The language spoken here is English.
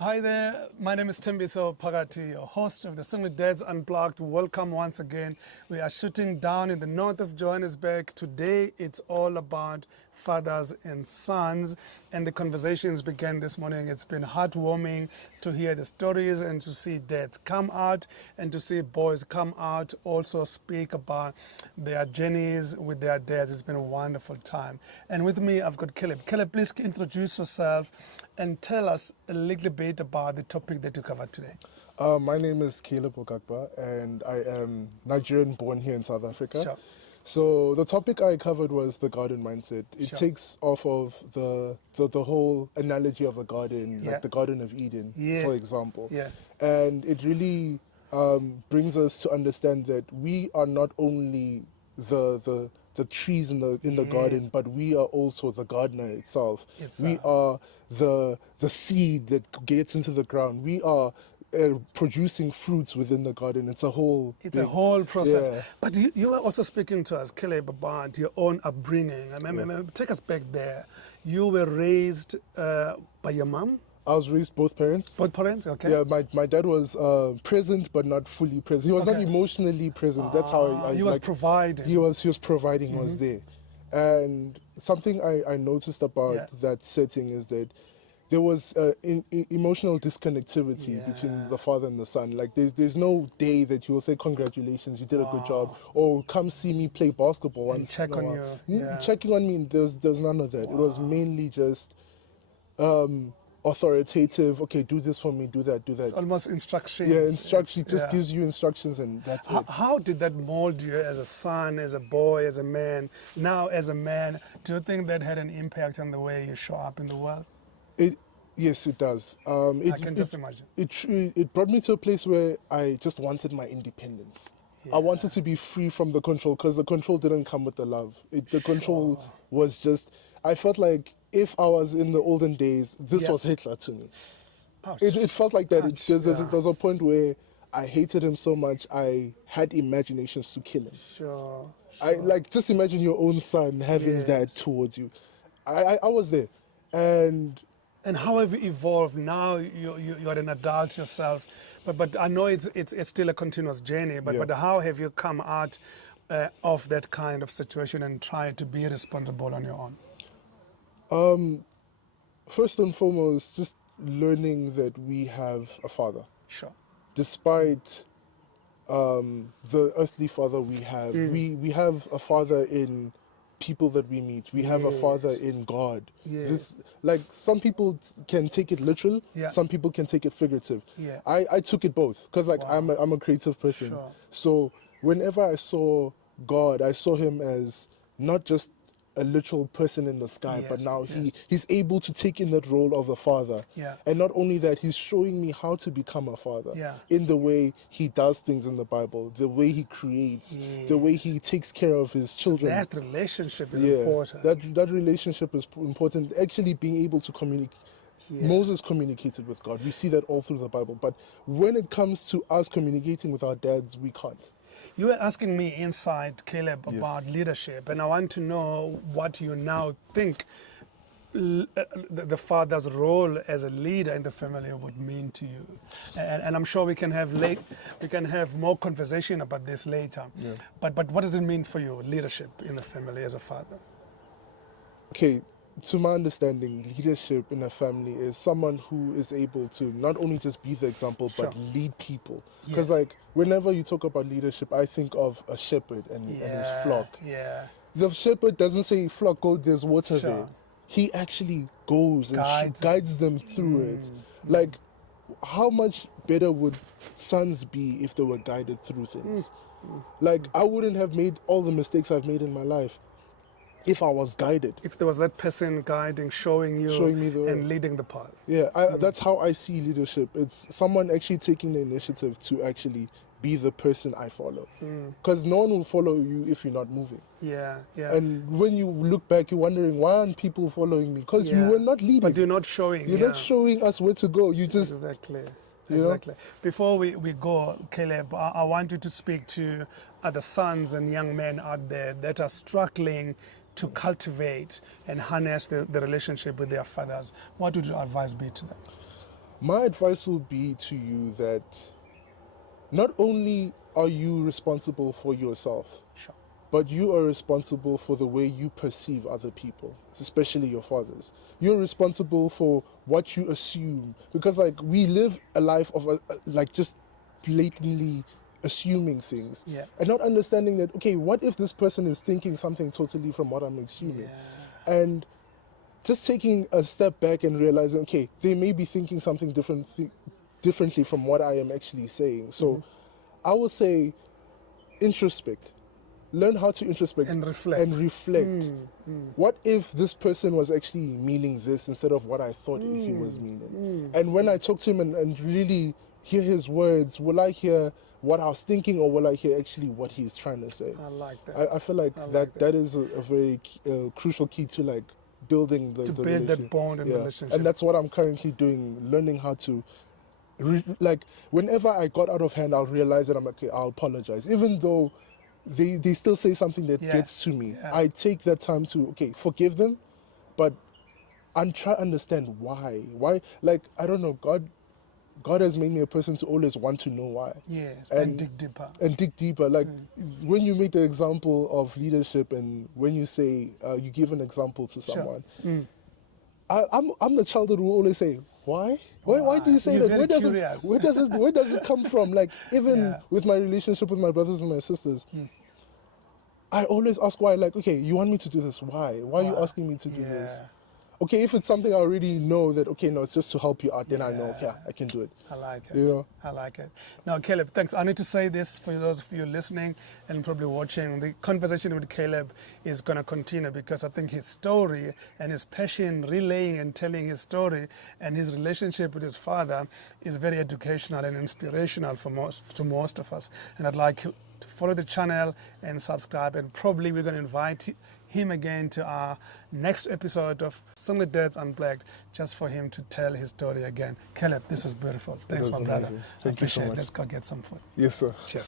Hi there, my name is Sthembiso Phakathi, your host of the Single Dads Unplugged. Welcome once again. We are shooting down in the north of Johannesburg. Today it's all about fathers and sons, and the conversations began this morning. It's been heartwarming to hear the stories and to see dads come out and to see boys come out, also speak about their journeys with their dads. It's been a wonderful time. And with me, I've got Caleb. Caleb, please introduce yourself and tell us a little bit about the topic that you covered today. My name is Caleb and I am Nigerian born here in South Africa. Sure. So the topic I covered was the garden mindset. It Sure. takes off of the whole analogy of a garden, Yeah. like the Garden of Eden, Yeah. for example. Yeah. And it really brings us to understand that we are not only the trees in the Yes. garden, but we are also the gardener itself. It's, We are the seed that gets into the ground. We are producing fruits within the garden. It's a whole process. Yeah. But you were also speaking to us, Caleb, about your own upbringing. Take us back there. You were raised by your mom? I was raised both parents. Both parents, okay. Yeah, my dad was present but not fully present. He was not emotionally present. That's how he was providing. He was providing. He was there. And something I noticed about that setting is that there was emotional disconnectivity between the father and the son. Like there's no day that you will say congratulations, you did a good job, or come see me play basketball once. Check on you. Checking on me. There's none of that. It was mainly just authoritative. Okay, do this for me, do that. It's almost instructions. Yeah, instructions. It just gives you instructions, and that's it. How did that mold you as a son, as a boy, as a man? Now, as a man, do you think that had an impact on the way you show up in the world? Yes, it does. I can just imagine. It brought me to a place where I just wanted my independence. I wanted to be free from the control, because the control didn't come with the love. The control was just, I felt like if I was in the olden days, this was Hitler to me. It felt like that. There was a point where I hated him so much, I had imaginations to kill him. Sure. Just imagine your own son having that towards you. I was there. And how have you evolved? Now you're an adult yourself, but I know it's still a continuous journey. But how have you come out of that kind of situation and tried to be responsible on your own? First and foremost, just learning that we have a father. Sure. Despite the earthly father we have, we have a father in people that we meet. We have a father in God. Some people can take it literal, some people can take it figurative. I took it both, because I'm a creative person. Sure. So whenever I saw God, I saw him as not just a literal person in the sky, but now he's able to take in that role of a father. And not only that, he's showing me how to become a father in the way he does things in the Bible, the way he creates, the way he takes care of his children. So that relationship is important. That relationship is important. Actually being able to communicate. Moses communicated with God. We see that all through the Bible. But when it comes to us communicating with our dads, we can't. You were asking me inside, Caleb, about leadership, and I want to know what you now think the father's role as a leader in the family would mean to you. And I'm sure we can have more conversation about this later. But what does it mean for you, leadership in the family as a father? Okay. To my understanding, leadership in a family is someone who is able to not only just be the example, but lead people. Because whenever you talk about leadership, I think of a shepherd and his flock. The shepherd doesn't say, flock, go, there's water there. He actually goes and guides them through it. How much better would sons be if they were guided through things? I wouldn't have made all the mistakes I've made in my life if I was guided. If there was that person guiding, showing me the way, and leading the path. That's how I see leadership. It's someone actually taking the initiative to actually be the person I follow. Because no one will follow you if you're not moving. And when you look back, you're wondering, why aren't people following me? Because you were not leading. But you're not showing. You're not showing us where to go. You just... Exactly. Before we go, Caleb, I want you to speak to other sons and young men out there that are struggling to cultivate and harness the relationship with their fathers. What would your advice be to them? My advice will be to you that not only are you responsible for yourself, Sure. but you are responsible for the way you perceive other people, especially your fathers. You're responsible for what you assume, because like we live a life of like just blatantly assuming things, Yeah. and not understanding that, okay, what if this person is thinking something totally from what I'm assuming? Yeah. And just taking a step back and realizing, okay, they may be thinking something differently from what I am actually saying. So I will say introspect. Learn how to introspect And reflect. What if this person was actually meaning this instead of what I thought he was meaning? And when I talk to him and really hear his words, will I hear what I was thinking, or will I hear actually what he's trying to say? I like that. I feel like that is a very crucial key to like building the build relationship. that bond and relationship. And that's what I'm currently doing, learning how to like whenever I got out of hand, I'll realize that I'm like, okay, I'll apologize, even though they still say something that gets to me. I take that time to, okay, forgive them, but and try to understand why. Like, I don't know, God has made me a person to always want to know why. Yes, and dig deeper. And dig deeper. Like when you make the example of leadership, and when you say you give an example to someone, I'm the child that will always say, why? Why do you say You're that? Where does it come from? Like even with my relationship with my brothers and my sisters, I always ask why. Like, okay, you want me to do this? Why? Why are you asking me to do this? Okay, if it's something I already know that, okay, no, it's just to help you out, then I know, okay, I can do it. I like it. You know? I like it. Now, Caleb, thanks. I need to say this for those of you listening and probably watching. The conversation with Caleb is going to continue, because I think his story and his passion relaying and telling his story and his relationship with his father is very educational and inspirational for most of us. And I'd like you to follow the channel and subscribe, and probably we're going to invite him again to our next episode of Singly Dads Unplugged, just for him to tell his story again. Caleb, this was beautiful. Thanks, my brother. Thank you so much. Let's go get some food. Yes, sir. Cheers.